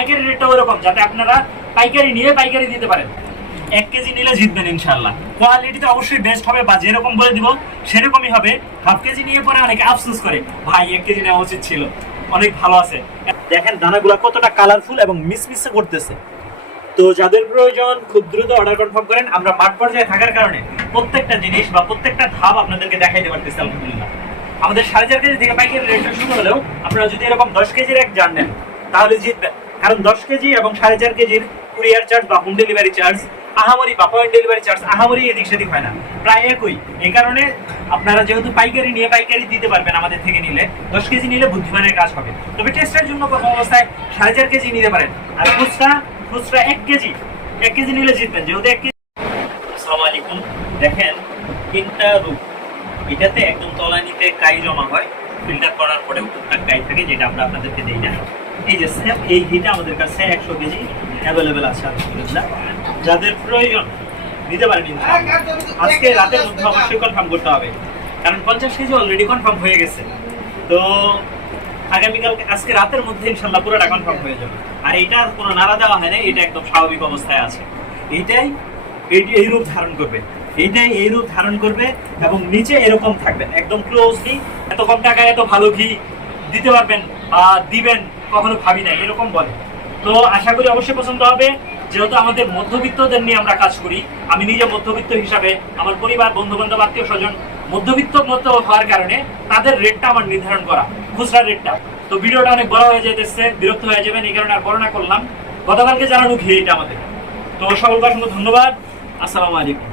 পাইকারি রেটটাও এরকম, যাতে আপনারা পাইকারি নিয়ে পাইকারি দিতে পারেন। 1 কেজি নিলে জিতবেন ইনশাআল্লাহ। কোয়ালিটিতে অবশ্যই বেস্ট হবে, বা যেরকম বলে দিব সেরকমই হবে। হাফ কেজি নিয়ে পরে অনেকে আফসোস করে, ভাই 1 কেজি নেওয়া উচিত ছিল, অনেক ভালো আছে। দেখেন দানাগুলো কতটা কালারফুল এবং মিসমিসে করতেছে। তো যাদের প্রয়োজন খুব দ্রুত অর্ডার কনফার্ম করেন। আমরা মাঠ পর্যায়ে থাকার কারণে প্রত্যেকটা জিনিস বা প্রত্যেকটা ধাপ আপনাদেরকে দেখাইতে পারতেছি আলহামদুলিল্লাহ। আমাদের 4.5 কেজি থেকে পাইকারি রেটটা শুরু হলেও আপনারা যদি এরকম 10 কেজির এক জার নেন তাহলে জিতবেন। কারণ 10 কেজি এবং 4.5 কেজির কুরিয়ার চার্জ বা হোম ডেলিভারি চার্জ আহামরি, বা পয়েন্ট ডেলিভারি চার্জ আহামরি এদিক সেদিক হয় না, প্রায় একই। এই কারণে আপনারা যেহেতু পাইকারি নিয়ে পাইকারি দিতে পারবেন আমাদের থেকে নিলে, 10 কেজি নিলে বুদ্ধিমানের কাজ হবে। তবে টেস্টের জন্য প্রথম অবস্থায় 4.5 কেজি নিতে পারেন। আর খুচরা 1 কেজি নিলে জিতবেন, যেহেতু 1 কেজি। আসসালামু আলাইকুম। দেখেন তিনটা রূপ, এটাতে একদম তলানিতে কাই জমা হয়, ফিল্টার করার পরে টুকটাক কাই থাকে, যেটা আমরা আপনাদেরকে দেই না। এই যে সেম এই ঘিটা আমাদের কাছে 100 কেজি অ্যাভেলেবেল আছে আলহামদুলিল্লাহ। যাদের প্রয়োজন নিতে পারেন ইনশাআল্লাহ। আজকে রাতের মধ্যে অবশ্যই কনফার্ম করতে হবে, কারণ 50 কেজি অলরেডি কনফার্ম হয়ে গেছে। তো আগামীকাল আজকে রাতের মধ্যে ইনশাআল্লাহ পুরোটা কনফার্ম হয়ে যাবে। আর এইটা কোনো নাড়া দেওয়া হয় না, এটা একদম স্বাভাবিক অবস্থায় আছে। এইটাই এই রূপ ধারণ করবে, এই রূপ ধারণ করবে এবং নিচে এরকম থাকবেন একদম ক্লোজলি। এত কম টাকায় এত ভালো ঘি দিতে পারবেন বা দিবেন কখনো ভাবি নাই, এরকম বলে। তো আশা করি অবশ্যই পছন্দ হবে। যেহেতু আমাদের মধ্যবিত্তদের নিয়ে আমরা কাজ করি, আমি নিজে মধ্যবিত্ত হিসাবে, আমার পরিবার, বন্ধু বান্ধব, আত্মীয় স্বজন মধ্যবিত্ত মতো হওয়ার কারণে তাদের রেটটা আমার নির্ধারণ করা, খুচরা রেটটা। তো ভিডিওটা অনেক বড় হয়ে যেতেছে, বিরক্ত হয়ে যাবেন, এই কারণে আর বর্ণনা করলাম। গতকালকে জানানো ঘি এটা আমাদের। তো সকলকে অসংখ্য ধন্যবাদ। আসসালামু আলাইকুম।